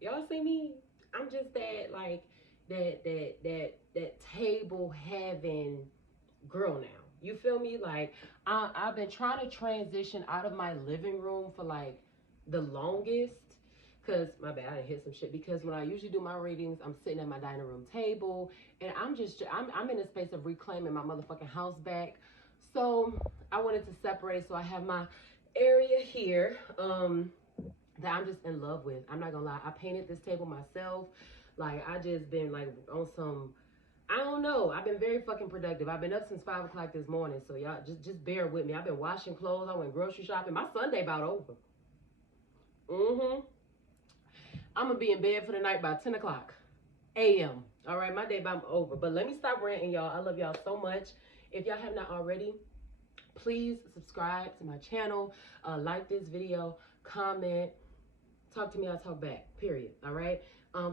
Y'all see me? I'm just that like that table having girl now. You feel me? Like I've been trying to transition out of my living room for like the longest. Cause my bad, I done hit some shit. Because when I usually do my readings, I'm sitting at my dining room table, and I'm in a space of reclaiming my motherfucking house back. So I wanted to separate. So I have my area here. That I'm just in love with. I'm not gonna lie. I painted this table myself. Like I just been like on some. I don't know. I've been very fucking productive. I've been up since 5 o'clock this morning. So y'all just bear with me. I've been washing clothes. I went grocery shopping. My Sunday about over. Mm-hmm. I'm gonna be in bed for the night by 10 o'clock a.m. All right, my day about over. But let me stop ranting, y'all. I love y'all so much. If y'all have not already, please subscribe to my channel. Like this video. Comment. Talk to me, I'll talk back, period. All right.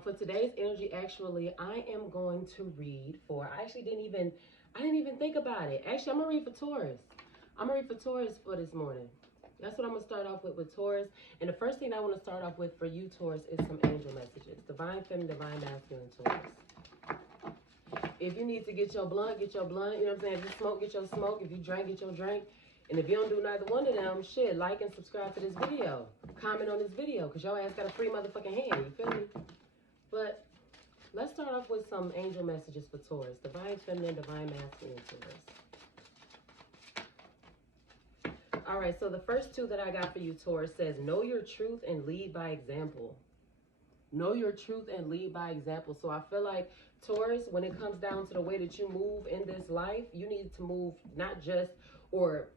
For today's energy, actually, I am going to read for, I didn't even think about it. Actually, I'm gonna read for Taurus. I'm gonna read for Taurus for this morning. That's what I'm gonna start off with Taurus. And the first thing I want to start off with for you, Taurus, is some angel messages. Divine feminine, divine masculine, Taurus. If you need to get your blunt, get your blunt. You know what I'm saying? If you smoke, get your smoke. If you drink, get your drink. And if you don't do neither one of them, shit, like and subscribe to this video. Comment on this video, because your ass got a free motherfucking hand. You feel me? But let's start off with some angel messages for Taurus. Divine feminine, divine masculine, Taurus. All right, so the first two that I got for you, Taurus, says, know your truth and lead by example. Know your truth and lead by example. So I feel like, Taurus, when it comes down to the way that you move in this life, you need to move not just, or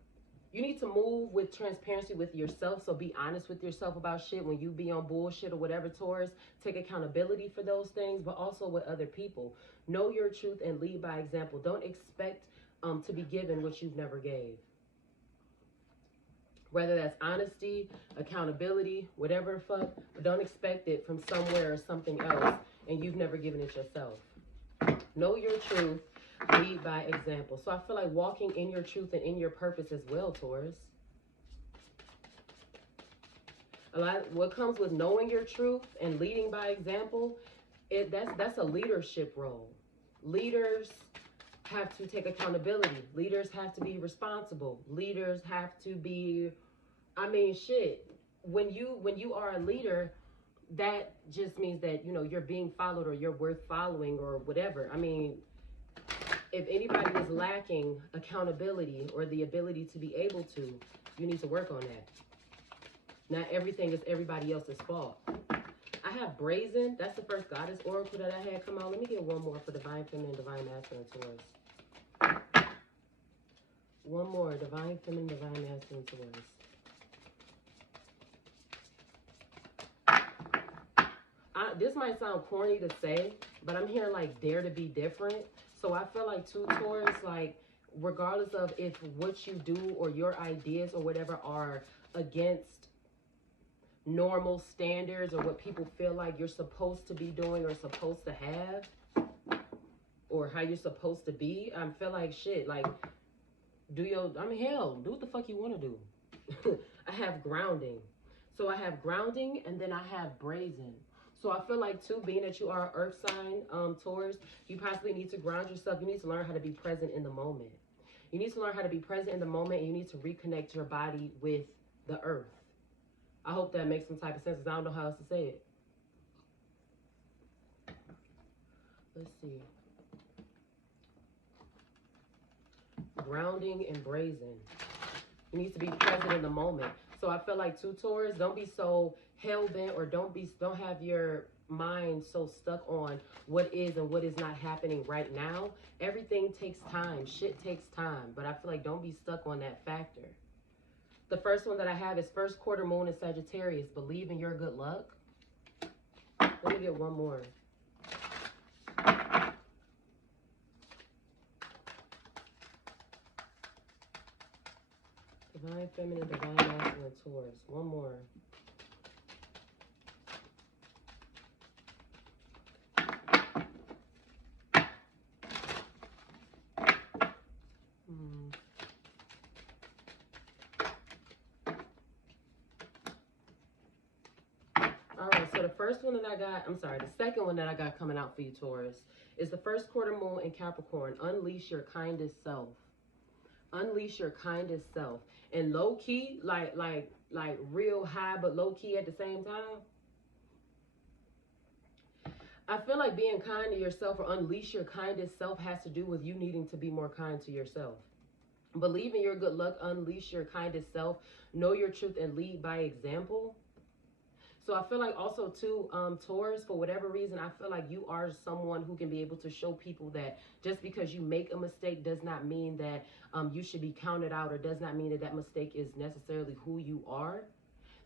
you need to move with transparency with yourself. So be honest with yourself about shit when you be on bullshit or whatever, Taurus. Take accountability for those things, but also with other people. Know your truth and lead by example. Don't expect to be given what you've never gave. Whether that's honesty, accountability, whatever the fuck, but don't expect it from somewhere or something else, and you've never given it yourself. Know your truth, lead by example. So I feel like walking in your truth and in your purpose as well, Taurus. What comes with knowing your truth and leading by example, that's a leadership role. Leaders have to take accountability. Leaders have to be responsible. Leaders have to be, I mean, shit. When you are a leader, that just means that, you know, you're being followed or you're worth following or whatever. I mean, if anybody is lacking accountability or the ability to be able to, you need to work on that. Not everything is everybody else's fault. I have brazen. That's the first goddess oracle that I had come out. Let me get one more for divine feminine, divine masculine, Taurus. One more, divine feminine, divine masculine, Taurus. This might sound corny to say, but I'm hearing like dare to be different. So I feel like too, Taurus, like regardless of if what you do or your ideas or whatever are against normal standards or what people feel like you're supposed to be doing or supposed to have or how you're supposed to be, I feel like shit, like hell, do what the fuck you want to do. I have grounding. So I have grounding and then I have brazen. So I feel like too, being that you are an earth sign, Taurus, you possibly need to ground yourself. You need to learn how to be present in the moment. You need to learn how to be present in the moment, and you need to reconnect your body with the earth. I hope that makes some type of sense, because I don't know how else to say it. Let's see. Grounding and brazen. You need to be present in the moment. So I feel like too, Taurus, don't be so hell-bent or don't have your mind so stuck on what is and what is not happening right now. Everything takes time. Shit takes time. But I feel like don't be stuck on that factor. The first one that I have is first quarter moon in Sagittarius. Believe in your good luck. Let me get one more. Divine feminine, divine masculine, Taurus. One more. All right, So the first one that I got, I'm sorry, the second one that I got coming out for you, Taurus, is the first quarter moon in Capricorn. Unleash your kindest self. Unleash your kindest self. And low key, like real high, but low key at the same time. I feel like being kind to yourself or unleash your kindest self has to do with you needing to be more kind to yourself. Believe in your good luck, unleash your kindest self, know your truth, and lead by example. So I feel like also too, Taurus, for whatever reason, I feel like you are someone who can be able to show people that just because you make a mistake does not mean that you should be counted out, or does not mean that that mistake is necessarily who you are.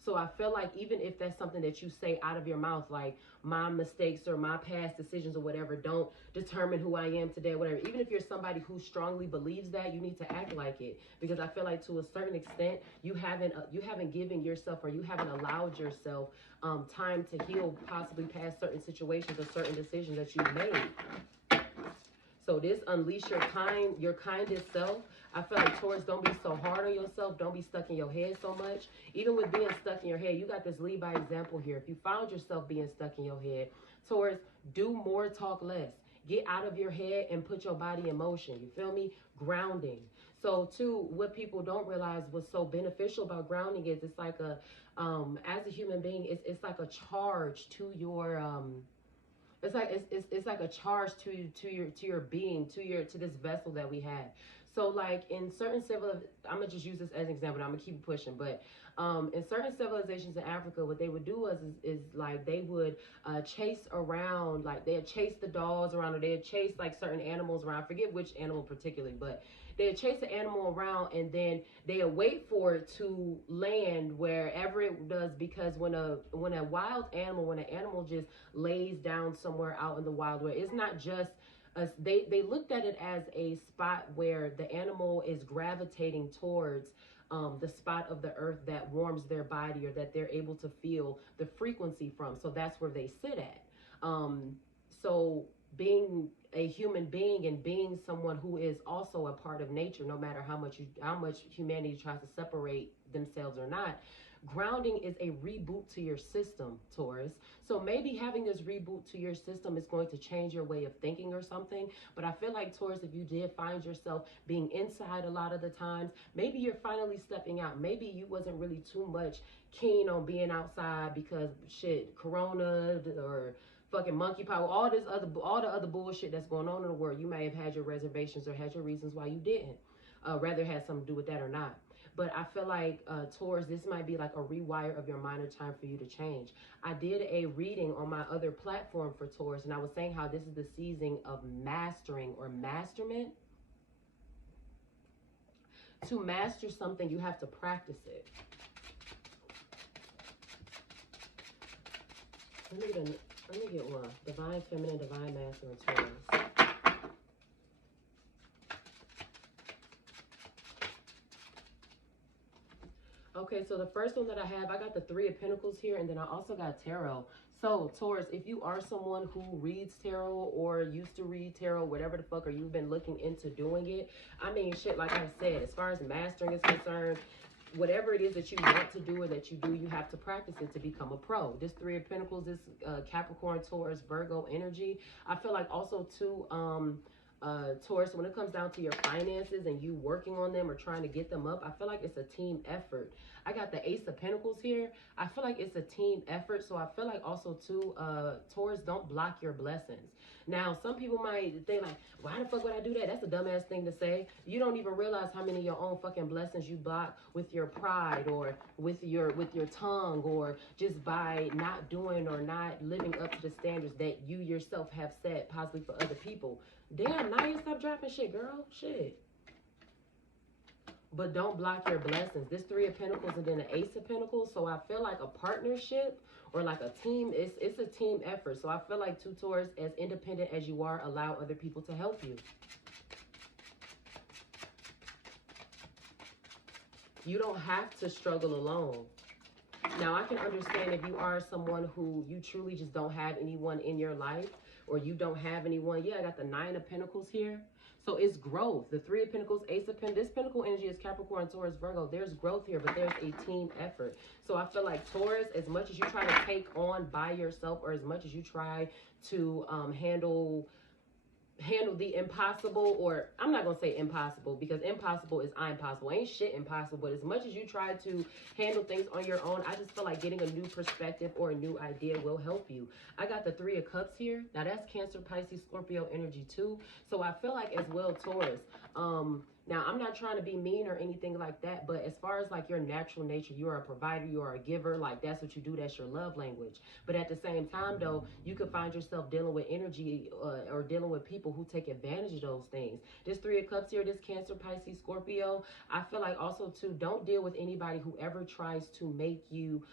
So I feel like even if that's something that you say out of your mouth, like my mistakes or my past decisions or whatever don't determine who I am today, whatever. Even if you're somebody who strongly believes that, you need to act like it, because I feel like to a certain extent you haven't given yourself, or you haven't allowed yourself time to heal, possibly past certain situations or certain decisions that you've made. So this unleash your kindest self. I feel like Taurus, don't be so hard on yourself. Don't be stuck in your head so much. Even with being stuck in your head, you got this lead by example here. If you found yourself being stuck in your head, Taurus, do more, talk less. Get out of your head and put your body in motion. You feel me? Grounding. So too, what people don't realize what's so beneficial about grounding is it's like a, as a human being, it's like a charge to your, it's like a charge to your being, to this vessel that we have. So like in certain I'm gonna just use this as an example. I'm gonna keep it pushing, but in certain civilizations in Africa, what they would do is like they would chase around, like they'd chase the dogs around, or they'd chase like certain animals around. I forget which animal particularly, but they'd chase the animal around, and then they'd wait for it to land wherever it does, because when an animal just lays down somewhere out in the wild, where it's not just they looked at it as a spot where the animal is gravitating towards the spot of the earth that warms their body, or that they're able to feel the frequency from. So that's where they sit at. So being a human being and being someone who is also a part of nature, no matter how much humanity tries to separate themselves or not, grounding is a reboot to your system, Taurus. So maybe having this reboot to your system is going to change your way of thinking or something. But I feel like, Taurus, if you did find yourself being inside a lot of the times, maybe you're finally stepping out. Maybe you wasn't really too much keen on being outside because shit, Corona or fucking monkeypox, all the other bullshit that's going on in the world. You may have had your reservations or had your reasons why you didn't. Rather had something to do with that or not. But I feel like, Taurus, this might be like a rewire of your mind, or time for you to change. I did a reading on my other platform for Taurus, and I was saying how this is the season of mastering or masterment. To master something, you have to practice it. Let me get one. Divine Feminine, Divine Masculine, Taurus. Okay, so the first one that I have, I got the Three of Pentacles here, and then I also got Tarot. So, Taurus, if you are someone who reads tarot or used to read tarot, whatever the fuck, or you've been looking into doing it, I mean, shit, like I said, as far as mastering is concerned, whatever it is that you want to do or that you do, you have to practice it to become a pro. This Three of Pentacles, this Capricorn, Taurus, Virgo energy. I feel like also, too, Taurus, when it comes down to your finances and you working on them or trying to get them up, I feel like it's a team effort. I got the Ace of Pentacles here. I feel like it's a team effort. So I feel like also too, Taurus, don't block your blessings. Now, some people might think like, why the fuck would I do that? That's a dumbass thing to say. You don't even realize how many of your own fucking blessings you block with your pride, or with your tongue, or just by not doing or not living up to the standards that you yourself have set possibly for other people. Damn, now you stop dropping shit, girl. Shit. But don't block your blessings. This Three of Pentacles and then the Ace of Pentacles. So I feel like a partnership or like a team, it's a team effort. So I feel like, too, Taurus, as independent as you are, allow other people to help you. You don't have to struggle alone. Now, I can understand if you are someone who you truly just don't have anyone in your life, or you don't have anyone. Yeah, I got the Nine of Pentacles here. So it's growth. The Three of Pentacles, Ace of Pentacles. This Pentacle energy is Capricorn, Taurus, Virgo. There's growth here, but there's a team effort. So I feel like Taurus, as much as you try to take on by yourself, or as much as you try to handle the impossible, or I'm not gonna say impossible, because impossible is impossible. Ain't shit impossible. But as much as you try to handle things on your own, I just feel like getting a new perspective or a new idea will help you. I got the Three of Cups here. Now that's Cancer, Pisces, Scorpio energy too. So I feel like as well, Taurus. Now, I'm not trying to be mean or anything like that, but as far as like your natural nature, you are a provider, you are a giver, like that's what you do, that's your love language. But at the same time, though, you could find yourself dealing with energy or dealing with people who take advantage of those things. This Three of Cups here, this Cancer, Pisces, Scorpio, I feel like also too, don't deal with anybody who ever tries to make you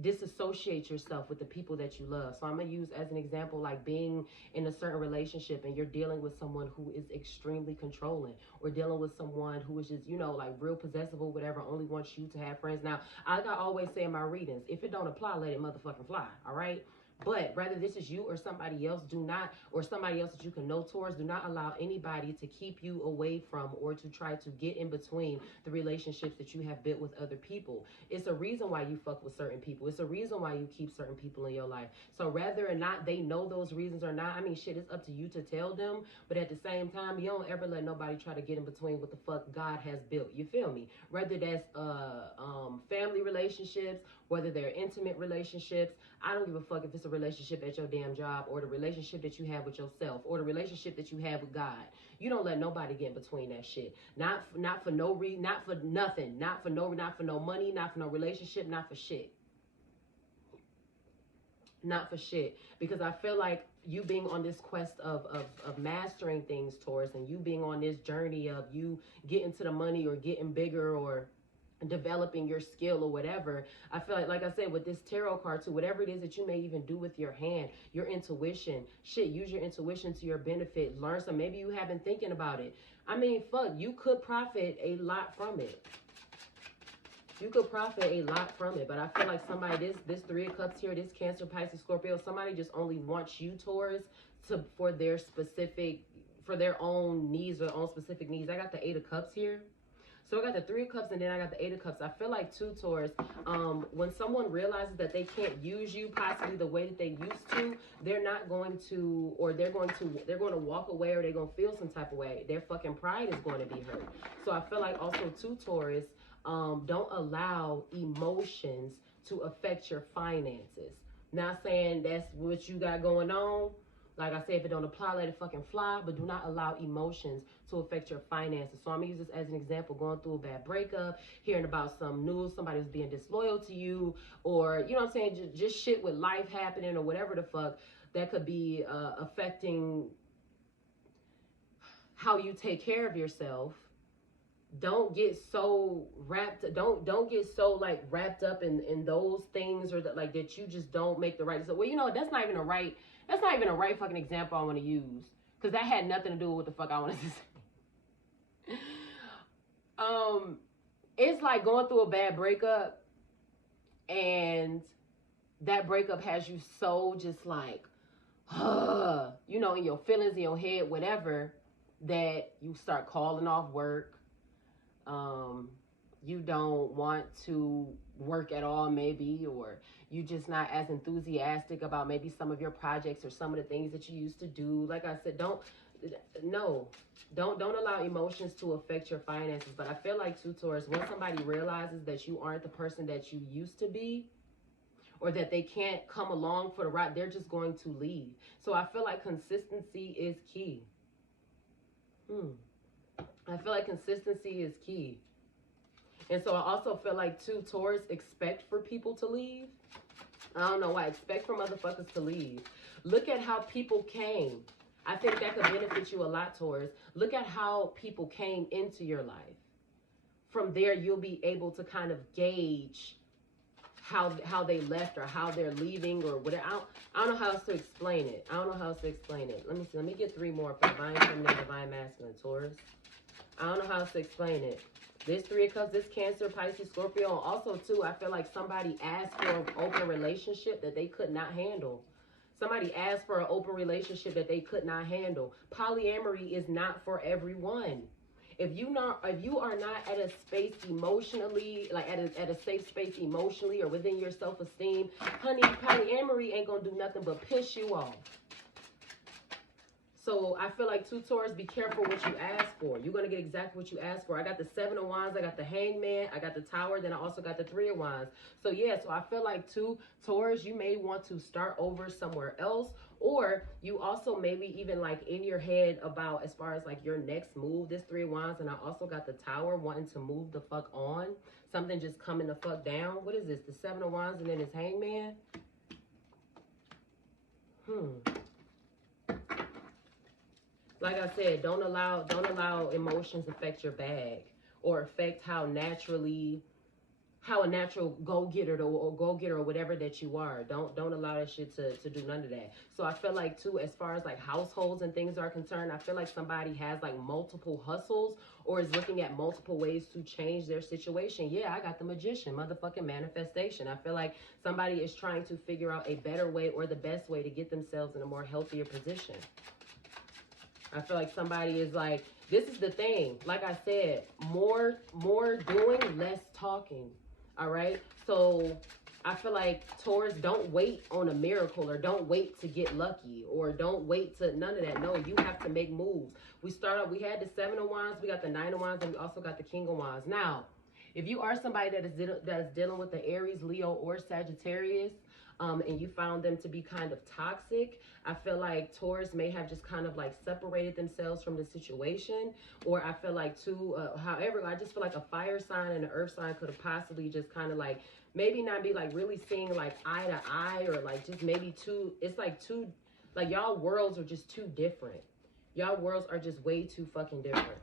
disassociate yourself with the people that you love. So I'm gonna use as an example, like being in a certain relationship and you're dealing with someone who is extremely controlling, or dealing with someone who is just, you know, like real possessive or whatever, only wants you to have friends. Now, like I always say in my readings, if it don't apply, let it motherfucking fly. All right. But whether this is you or somebody else, do not, or somebody else that you can know towards, do not allow anybody to keep you away from or to try to get in between the relationships that you have built with other people. It's a reason why you fuck with certain people. It's a reason why you keep certain people in your life. So whether or not they know those reasons or not, I mean, shit, it's up to you to tell them. But at the same time, you don't ever let nobody try to get in between what the fuck God has built. You feel me? Whether that's family relationships, whether they're intimate relationships. I don't give a fuck if it's a relationship at your damn job, or the relationship that you have with yourself, or the relationship that you have with God. You don't let nobody get in between that shit. Not for no reason, not for nothing, not for no money, not for no relationship, not for shit. Not for shit. Because I feel like you being on this quest of mastering things, Taurus, and you being on this journey of you getting to the money or getting bigger or developing your skill or whatever, I feel like I said, with this tarot card too, whatever it is that you may even do with your hand, your intuition, shit, use your intuition to your benefit. Learn some, maybe you have been thinking about it. I mean, fuck, you could profit a lot from it. You could profit a lot from it. But I feel like somebody, this Three of Cups here, this Cancer, Pisces, Scorpio, somebody just only wants you, Taurus, for their own needs or their own specific needs. I got the Eight of Cups here. So I got the Three of Cups and then I got the Eight of Cups. I feel like too, Taurus, when someone realizes that they can't use you possibly the way that they used to, they're not going to, or they're going to walk away, or they're going to feel some type of way. Their fucking pride is going to be hurt. So I feel like also too, Taurus, don't allow emotions to affect your finances. Not saying that's what you got going on. Like I said, if it don't apply, let it fucking fly. But do not allow emotions to affect your finances. So I'm going to use this as an example. Going through a bad breakup, hearing about some news, somebody was being disloyal to you, or, you know what I'm saying, just shit with life happening or whatever the fuck that could be affecting how you take care of yourself. Don't get so don't get so like wrapped up in those things, or that like that you just don't make the right. So, well, you know, that's not even a right fucking example I want to use, because that had nothing to do with what the fuck I wanted to say. It's like going through a bad breakup, and that breakup has you so just like, you know, in your feelings, in your head, whatever, that you start calling off work. You don't want to work at all, maybe, or you just not as enthusiastic about maybe some of your projects or some of the things that you used to do. Like I said, don't allow emotions to affect your finances. But I feel like too, Taurus, when somebody realizes that you aren't the person that you used to be, or that they can't come along for the ride, they're just going to leave. So I feel like consistency is key. I feel like consistency is key. And so I also feel like too, Taurus, expect for people to leave. I don't know why. Expect for motherfuckers to leave. Look at how people came. I think that could benefit you a lot, Taurus. Look at how people came into your life. From there, you'll be able to kind of gauge how they left, or how they're leaving, or whatever. I don't know how else to explain it. Let me see. Let me get three more for Divine Feminine, Divine Masculine, Taurus. I don't know how else to explain it. This Three of Cups, this Cancer, Pisces, Scorpio, and also too, I feel like somebody asked for an open relationship that they could not handle. Somebody asked for an open relationship that they could not handle. Polyamory is not for everyone. If you are not at a space emotionally, like at a safe space emotionally or within your self-esteem, honey, polyamory ain't gonna do nothing but piss you off. So I feel like, too, Taurus, be careful what you ask for. You're going to get exactly what you ask for. I got the 7 of Wands, I got the Hangman, I got the Tower, then I also got the 3 of Wands. So yeah, so I feel like, too, Taurus, you may want to start over somewhere else, or you also maybe even like in your head about as far as like your next move, this 3 of Wands, and I also got the Tower wanting to move the fuck on. Something just coming the fuck down. What is this? The 7 of Wands and then this Hangman? Like I said, don't allow emotions affect your bag or affect how a natural go-getter or whatever that you are. Don't allow that shit to do none of that. So I feel like, too, as far as like households and things are concerned, I feel like somebody has like multiple hustles or is looking at multiple ways to change their situation. Yeah, I got the Magician, motherfucking manifestation. I feel like somebody is trying to figure out a better way or the best way to get themselves in a more healthier position. I feel like somebody is like, this is the thing. Like I said, more doing, less talking. All right? So I feel like, Taurus, don't wait on a miracle, or don't wait to get lucky, or don't wait to none of that. No, you have to make moves. We had the 7 of Wands, we got the 9 of Wands, and we also got the King of Wands. Now, if you are somebody that is dealing with the Aries, Leo, or Sagittarius, and you found them to be kind of toxic, I feel like Taurus may have just kind of like separated themselves from the situation. Or I feel like, too, however, I just feel like a fire sign and an earth sign could have possibly just kind of like maybe not be like really seeing like eye to eye, or like just maybe like y'all worlds are just too different. Y'all worlds are just way too fucking different.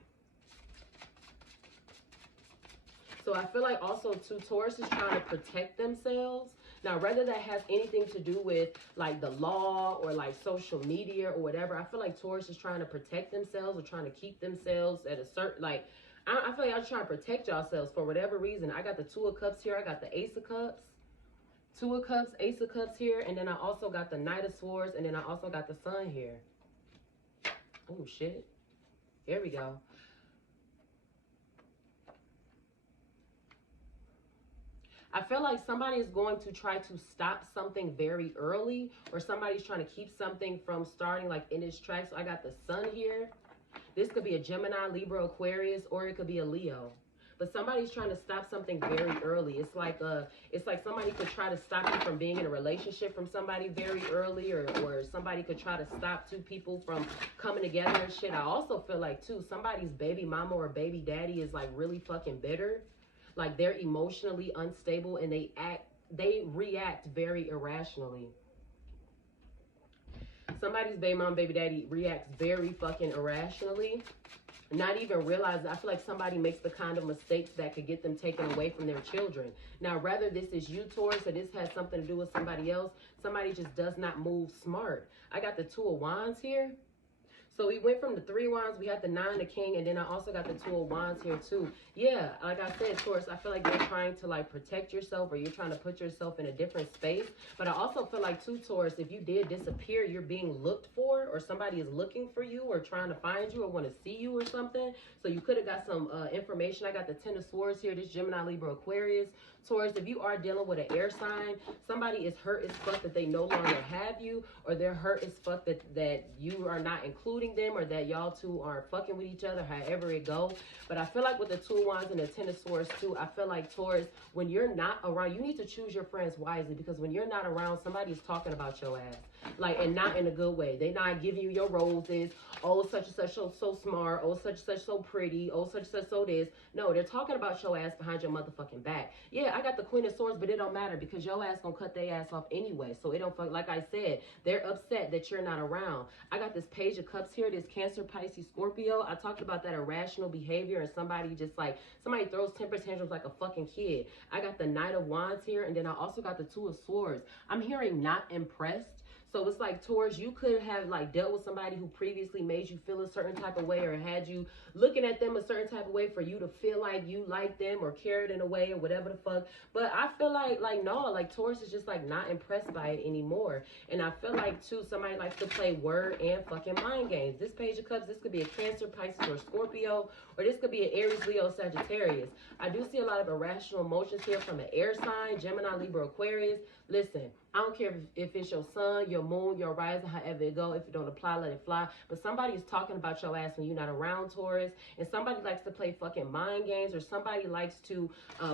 So I feel like also, too, Taurus is trying to protect themselves. Now, whether that has anything to do with like the law or like social media or whatever, I feel like Taurus is trying to protect themselves or trying to keep themselves at a certain, like, I feel like y'all trying to protect yourselves for whatever reason. I got the 2 of Cups here. I got the Ace of Cups. 2 of Cups, Ace of Cups here. And then I also got the Knight of Swords. And then I also got the Sun here. Oh, shit. Here we go. I feel like somebody is going to try to stop something very early, or somebody's trying to keep something from starting like in its tracks. So I got the Sun here. This could be a Gemini, Libra, Aquarius, or it could be a Leo. But somebody's trying to stop something very early. It's like somebody could try to stop you from being in a relationship from somebody very early, or somebody could try to stop 2 people from coming together and shit. I also feel like, too, somebody's baby mama or baby daddy is like really fucking bitter. Like they're emotionally unstable and they react very irrationally. Somebody's baby mom, baby daddy reacts very fucking irrationally. Not even realize, I feel like somebody makes the kind of mistakes that could get them taken away from their children. Now, whether this is you, Taurus, or this has something to do with somebody else, somebody just does not move smart. I got the 2 of Wands here. So we went from the 3 of Wands, we had the 9 of King, and then I also got the 2 of Wands here too. Yeah, like I said, Taurus, I feel like you're trying to like protect yourself, or you're trying to put yourself in a different space. But I also feel like, too, Taurus, if you did disappear, you're being looked for, or somebody is looking for you or trying to find you or want to see you or something. So you could have got some information. I got the 10 of Swords here, this Gemini, Libra, Aquarius. Taurus, if you are dealing with an air sign, somebody is hurt as fuck that they no longer have you, or they're hurt as fuck that you are not including them, or that y'all two are fucking with each other, however it go. But I feel like with the 2 of Wands and the 10 of Swords too, I feel like, Taurus, when you're not around, you need to choose your friends wisely, because when you're not around, somebody's talking about your ass. Like, and not in a good way. They not giving you your roses. Oh, such and such so smart. Oh, such and such so pretty. Oh, such and such so this. No, they're talking about your ass behind your motherfucking back. Yeah, I got the Queen of Swords, but it don't matter, because your ass gonna cut their ass off anyway. So it don't fuck. Like I said, they're upset that you're not around. I got this Page of Cups here. This Cancer, Pisces, Scorpio. I talked about that irrational behavior, and somebody just like, somebody throws temper tantrums like a fucking kid. I got the Knight of Wands here, and then I also got the 2 of Swords. I'm hearing not impressed. So it's like, Taurus, you could have like dealt with somebody who previously made you feel a certain type of way, or had you looking at them a certain type of way for you to feel like you like them or cared in a way or whatever the fuck. But I feel like no, like Taurus is just like not impressed by it anymore. And I feel like too, somebody likes to play word and fucking mind games. This Page of Cups, this could be a Cancer, Pisces, or Scorpio, or this could be an Aries, Leo, Sagittarius. I do see a lot of irrational emotions here from an air sign, Gemini, Libra, Aquarius. Listen, I don't care if it's your sun, your moon, your rising, however it go. If it don't apply, let it fly. But somebody is talking about your ass when you're not around, Taurus. And somebody likes to play fucking mind games, or somebody likes to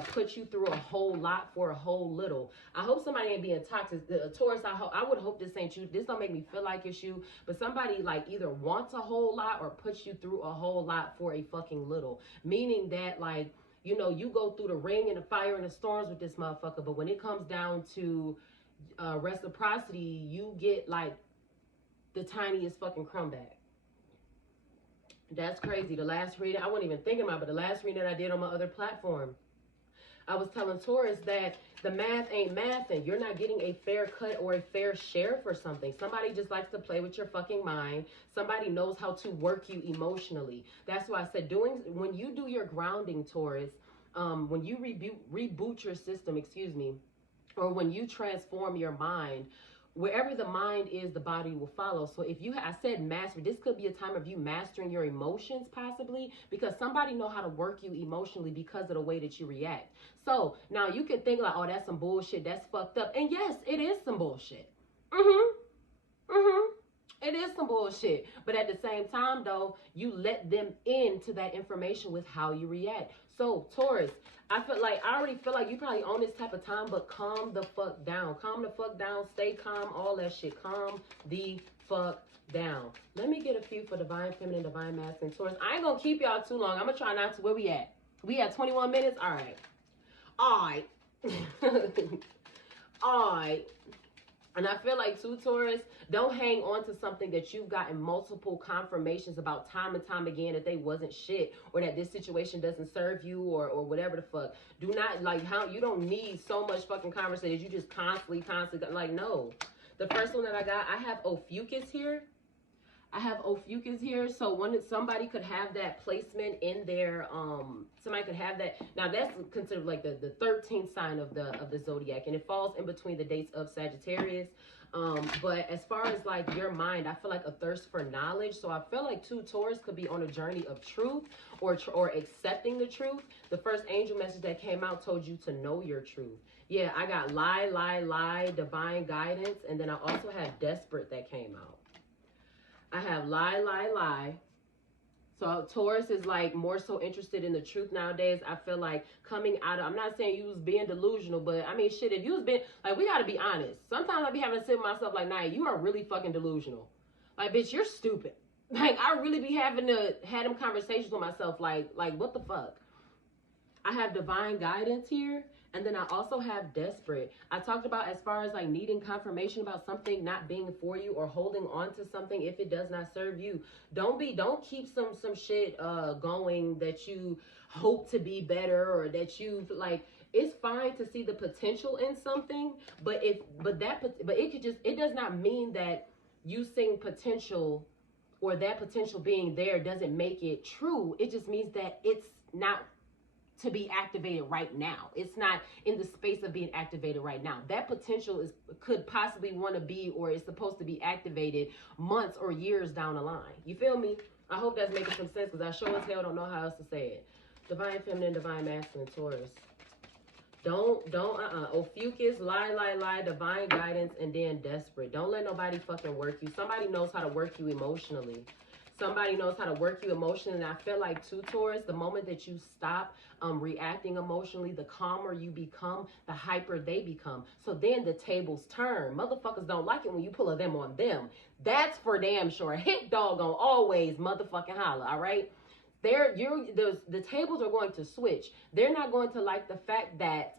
put you through a whole lot for a whole little. I hope somebody ain't being toxic. Taurus, I would hope this ain't you. This don't make me feel like it's you. But somebody like either wants a whole lot or puts you through a whole lot for a fucking little. Meaning that like, you know, you go through the ring and the fire and the storms with this motherfucker. But when it comes down to reciprocity, you get like the tiniest fucking crumb back. That's crazy. The last reading, I wasn't even thinking about, but the last reading that I did on my other platform, I was telling Taurus that the math ain't mathing. You're not getting a fair cut or a fair share for something. Somebody just likes to play with your fucking mind. Somebody knows how to work you emotionally. That's why I said when you do your grounding, Taurus, when you reboot your system, or when you transform your mind, wherever the mind is, the body will follow. So if I said master, this could be a time of you mastering your emotions possibly, because somebody know how to work you emotionally because of the way that you react. So now you can think like, oh, that's some bullshit, that's fucked up. And yes, it is some bullshit. It is some bullshit. But at the same time, though, you let them into that information with how you react. So, Taurus, I already feel like you probably own this type of time, but calm the fuck down. Calm the fuck down. Stay calm. All that shit. Calm the fuck down. Let me get a few for Divine Feminine, Divine Masculine, Taurus. I ain't gonna keep y'all too long. I'm gonna try not to. Where we at? We at 21 minutes? All right. All right. All right. And I feel like too, Taurus, don't hang on to something that you've gotten multiple confirmations about time and time again that they wasn't shit, or that this situation doesn't serve you, or whatever the fuck. Do not, like, how you don't need so much fucking conversation. You just constantly, like, no. The first one that I got, I have Ophiuchus here. So when somebody could have that placement in their, somebody could have that. Now that's considered like the 13th sign of the zodiac, and it falls in between the dates of Sagittarius. But as far as like your mind, I feel like a thirst for knowledge. So I feel like too, Taurus could be on a journey of truth, or accepting the truth. The first angel message that came out told you to know your truth. Yeah, I got lie, divine guidance, and then I also have desperate that came out. I have lie. So Taurus is like more so interested in the truth nowadays. I feel like coming out of, I'm not saying you was being delusional, but I mean, shit, if you was being, like, we gotta be honest. Sometimes I be having to sit with myself like, nah, you are really fucking delusional. Like, bitch, you're stupid. Like, I really be having to have them conversations with myself like what the fuck? I have divine guidance here. And then I also have desperate. I talked about as far as like needing confirmation about something not being for you, or holding on to something if it does not serve you. Don't keep some shit going that you hope to be better, or that you like. It's fine to see the potential in something, but it does not mean that you seeing potential, or that potential being there doesn't make it true. It just means that it's not to be activated right now. It's not in the space of being activated right now. That potential could possibly want to be, or is supposed to be activated months or years down the line. You feel me? I hope that's making some sense, because I sure as hell don't know how else to say it. Divine Feminine, Divine Masculine, Taurus. Ophiuchus, lie, divine guidance, and then desperate. Don't let nobody fucking work you. Somebody knows how to work you emotionally. Somebody knows how to work you emotionally. And I feel like too, Taurus, the moment that you stop reacting emotionally, the calmer you become, the hyper they become. So then the tables turn. Motherfuckers don't like it when you pull a them on them. That's for damn sure. Hit dog on always motherfucking holler, all right? The tables are going to switch. They're not going to like the fact that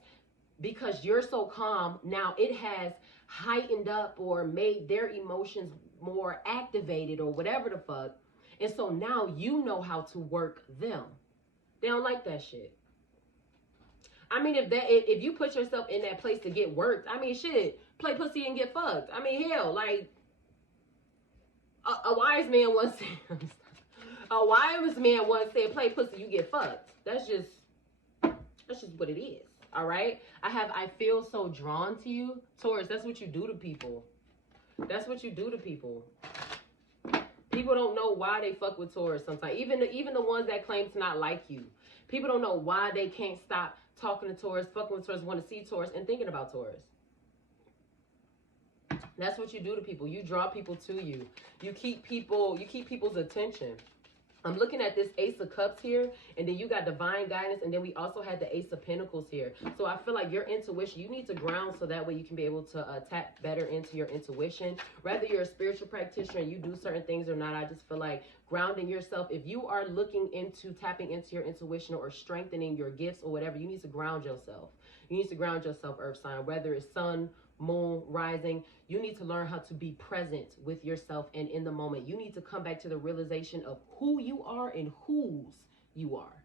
because you're so calm, now it has heightened up or made their emotions more activated, or whatever the fuck. And so now you know how to work them. They don't like that shit. I mean, if you put yourself in that place to get worked, I mean, shit, play pussy and get fucked. I mean, hell, like a wise man once said, a wise man once said, play pussy, you get fucked. That's just what it is. All right. I feel so drawn to you, Taurus. That's what you do to people. That's what you do to people. People don't know why they fuck with Taurus sometimes. Even the ones that claim to not like you. People don't know why they can't stop talking to Taurus, fucking with Taurus, want to see Taurus, and thinking about Taurus. That's what you do to people. You draw people to you. You keep people's attention. I'm looking at this Ace of Cups here, and then you got divine guidance, and then we also had the Ace of Pentacles here. So I feel like your intuition, you need to ground so that way you can be able to tap better into your intuition. Whether you're a spiritual practitioner and you do certain things or not, I just feel like grounding yourself. If you are looking into tapping into your intuition or strengthening your gifts or whatever, you need to ground yourself. You need to ground yourself, Earth sign, whether it's sun, moon, rising. You need to learn how to be present with yourself and in the moment. You need to come back to the realization of who you are and whose you are.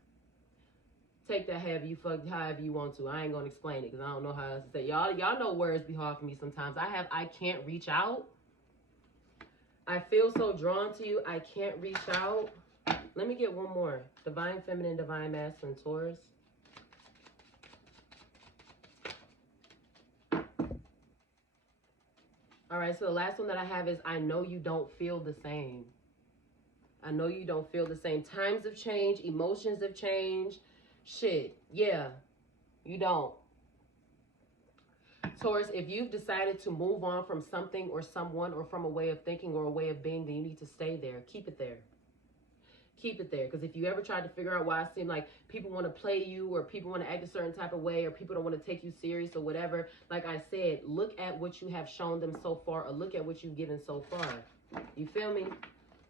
Take that however you want to. I ain't gonna explain it because I don't know how else to say. Y'all know words be hard for me sometimes. I can't reach out. I feel so drawn to you. I can't reach out. Let me get one more. Divine feminine, divine masculine, Taurus. All right, so the last one that I have is I know you don't feel the same. I know you don't feel the same. Times have changed. Emotions have changed. Shit. Yeah, you don't. Taurus, if you've decided to move on from something or someone or from a way of thinking or a way of being, then you need to stay there. Keep it there. Keep it there. Because if you ever tried to figure out why it seemed like people want to play you or people want to act a certain type of way or people don't want to take you serious or whatever, like I said, look at what you have shown them so far or look at what you've given so far. You feel me?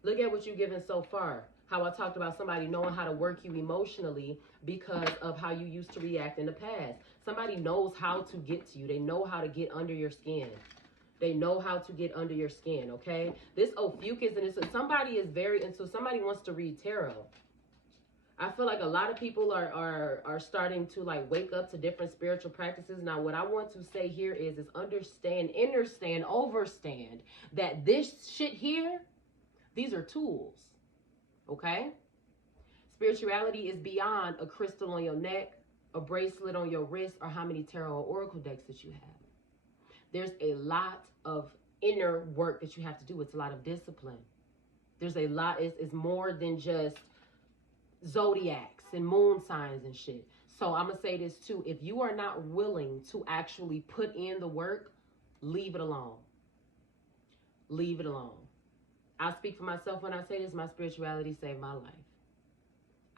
Look at what you've given so far. How I talked about somebody knowing how to work you emotionally because of how you used to react in the past. Somebody knows how to get to you. They know how to get under your skin. They know how to get under your skin, okay? This Ophiuchus, and somebody is very into, somebody wants to read tarot. I feel like a lot of people are starting to like wake up to different spiritual practices. Now, what I want to say here is understand, overstand that this shit here, these are tools, okay? Spirituality is beyond a crystal on your neck, a bracelet on your wrist, or how many tarot or oracle decks that you have. There's a lot of inner work that you have to do. It's a lot of discipline. There's a lot, it's more than just zodiacs and moon signs and shit. So I'm going to say this too. If you are not willing to actually put in the work, leave it alone. Leave it alone. I speak for myself when I say this. My spirituality saved my life.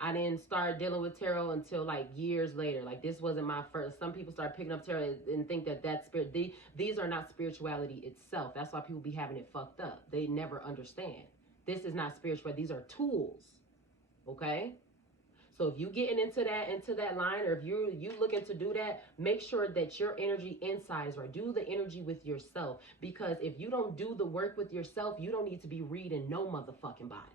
I didn't start dealing with tarot until like years later. Like this wasn't my first. Some people start picking up tarot and think that that's spirit. These are not spirituality itself. That's why people be having it fucked up. They never understand. This is not spirituality. These are tools. Okay? So if you getting into that line, or if you looking to do that, make sure that your energy inside is right. Do the energy with yourself. Because if you don't do the work with yourself, you don't need to be reading no motherfucking body.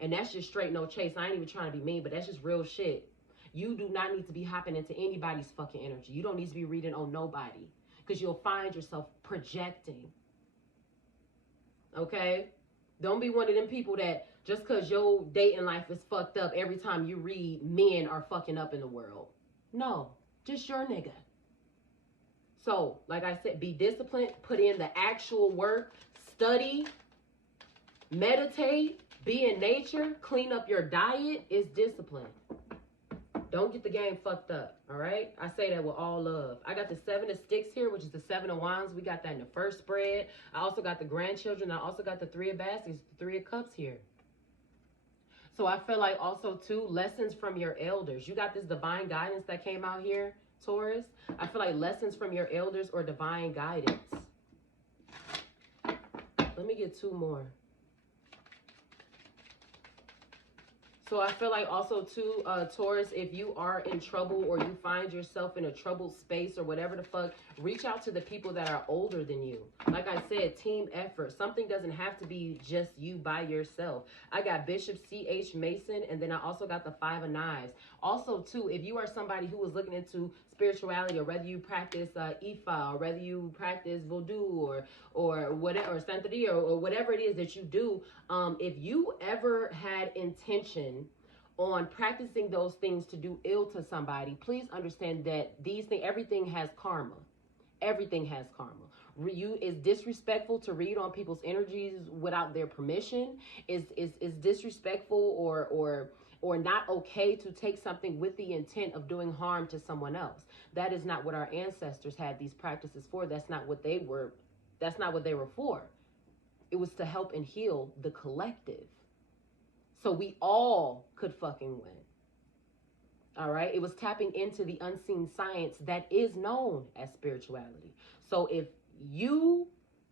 And that's just straight no chase. I ain't even trying to be mean, but that's just real shit. You do not need to be hopping into anybody's fucking energy. You don't need to be reading on nobody. Because you'll find yourself projecting. Okay? Don't be one of them people that just because your dating life is fucked up, every time you read men are fucking up in the world. No. Just your nigga. So, like I said, be disciplined. Put in the actual work. Study. Meditate. Be in nature, clean up your diet, is discipline. Don't get the game fucked up, all right? I say that with all love. I got the 7 of Sticks here, which is the 7 of Wands. We got that in the first spread. I also got the grandchildren. I also got the 3 of Baskets, the 3 of Cups here. So I feel like also, too, lessons from your elders. You got this divine guidance that came out here, Taurus. I feel like lessons from your elders or divine guidance. Let me get 2 more. So I feel like also too, Taurus, if you are in trouble or you find yourself in a troubled space or whatever the fuck, reach out to the people that are older than you. Like I said, team effort. Something doesn't have to be just you by yourself. I got Bishop C.H. Mason, and then I also got the Five of Knives. Also too, if you are somebody who is looking into spirituality, or whether you practice Ifa, or whether you practice voodoo, or whatever, or Santeria, or whatever it is that you do, if you ever had intention on practicing those things to do ill to somebody, please understand that these things, everything has karma. Everything has karma. You is disrespectful to read on people's energies without their permission. Is disrespectful or not okay to take something with the intent of doing harm to someone else. That is not what our ancestors had these practices for. That's not what they were. That's not what they were for. It was to help and heal the collective, so we all could fucking win. All right. It was tapping into the unseen science that is known as spirituality. So if you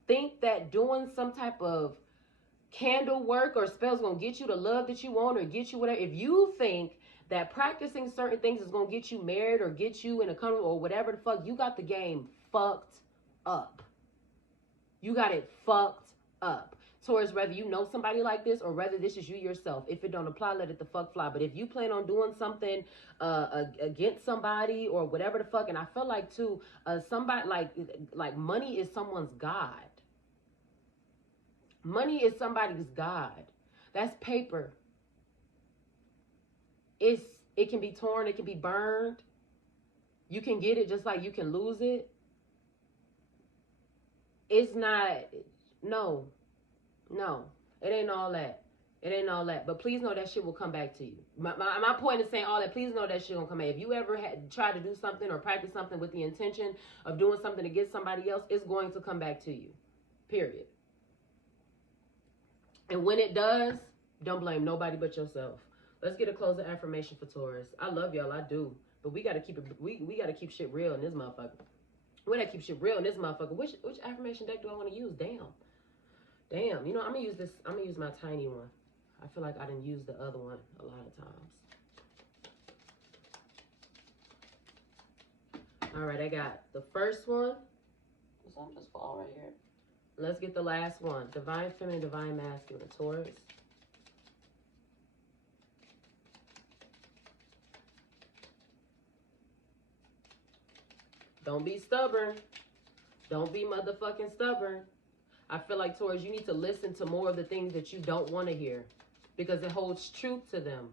think that doing some type of candle work or spells gonna get you the love that you want, or get you whatever, if you think that practicing certain things is gonna get you married or get you in a country or whatever the fuck, you got the game fucked up. You got it fucked up. Taurus, whether you know somebody like this or whether this is you yourself, if it don't apply, let it the fuck fly. But if you plan on doing something against somebody or whatever the fuck, and I feel like too, somebody like money is someone's god. Money is somebody's god. That's paper. It can be torn, it can be burned. You can get it just like you can lose it. It's not, no, it ain't all that. It ain't all that. But please know that shit will come back to you. My point is saying all that, please know that shit will come back. If you ever try to do something or practice something with the intention of doing something against somebody else, it's going to come back to you. Period. And when it does, don't blame nobody but yourself. Let's get a closing affirmation for Taurus. I love y'all, I do. But we gotta keep it. We gotta keep shit real in this motherfucker. We gotta keep shit real in this motherfucker. Which affirmation deck do I want to use? Damn. You know, I'm gonna use this. I'm gonna use my tiny one. I feel like I didn't use the other one a lot of times. All right, I got the first one. Something just fall right here. Let's get the last one. Divine Feminine, Divine Masculine, Taurus. Don't be stubborn. Don't be motherfucking stubborn. I feel like, Taurus, you need to listen to more of the things that you don't want to hear, because it holds truth to them.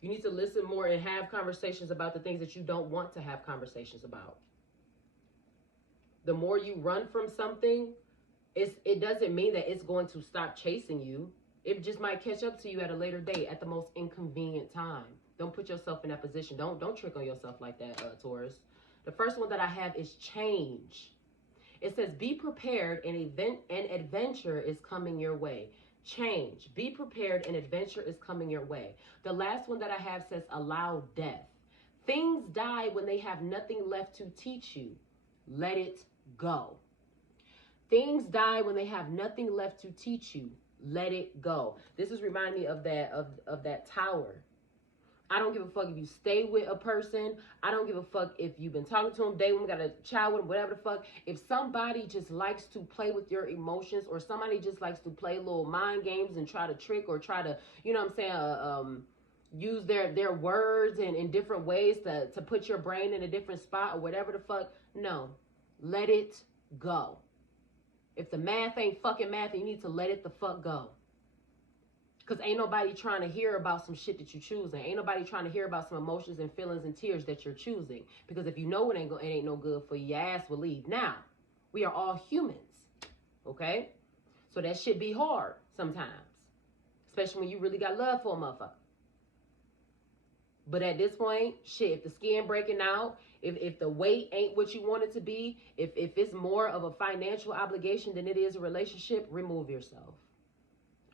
You need to listen more and have conversations about the things that you don't want to have conversations about. The more you run from something, it doesn't mean that it's going to stop chasing you. It just might catch up to you at a later date, at the most inconvenient time. Don't put yourself in that position. Don't trick on yourself like that, Taurus. The first one that I have is change. It says, be prepared, an adventure is coming your way. Change. Be prepared, an adventure is coming your way. The last one that I have says, allow death. Things die when they have nothing left to teach you. Let it go. Things die when they have nothing left to teach you. Let it go. This is reminding me of that tower. I don't give a fuck if you stay with a person. I don't give a fuck if you've been talking to them, dating them, got a child with them, whatever the fuck. If somebody just likes to play with your emotions, or somebody just likes to play little mind games and try to trick or try to, you know what I'm saying, use their words in different ways to put your brain in a different spot or whatever the fuck, no. Let it go. If the math ain't fucking math, you need to let it the fuck go. Because ain't nobody trying to hear about some shit that you're choosing. Ain't nobody trying to hear about some emotions and feelings and tears that you're choosing. Because if you know it ain't no good for you, your ass will leave. Now, we are all humans. Okay? So that shit be hard sometimes. Especially when you really got love for a motherfucker. But at this point, shit, if the skin breaking out, if the weight ain't what you want it to be, if it's more of a financial obligation than it is a relationship, remove yourself.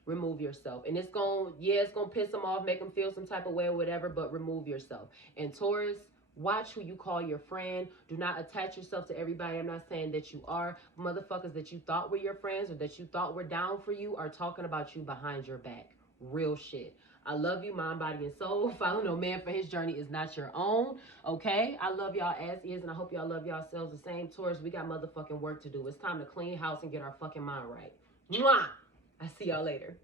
Remove yourself. And it's going to piss them off, make them feel some type of way or whatever, but remove yourself. And Taurus, watch who you call your friend. Do not attach yourself to everybody. I'm not saying that you are. Motherfuckers that you thought were your friends or that you thought were down for you are talking about you behind your back. Real shit. I love you, mind, body, and soul. Follow no man, for his journey is not your own. Okay? I love y'all as is, and I hope y'all love yourselves the same. Taurus, we got motherfucking work to do. It's time to clean house and get our fucking mind right. Mwah! I see y'all later.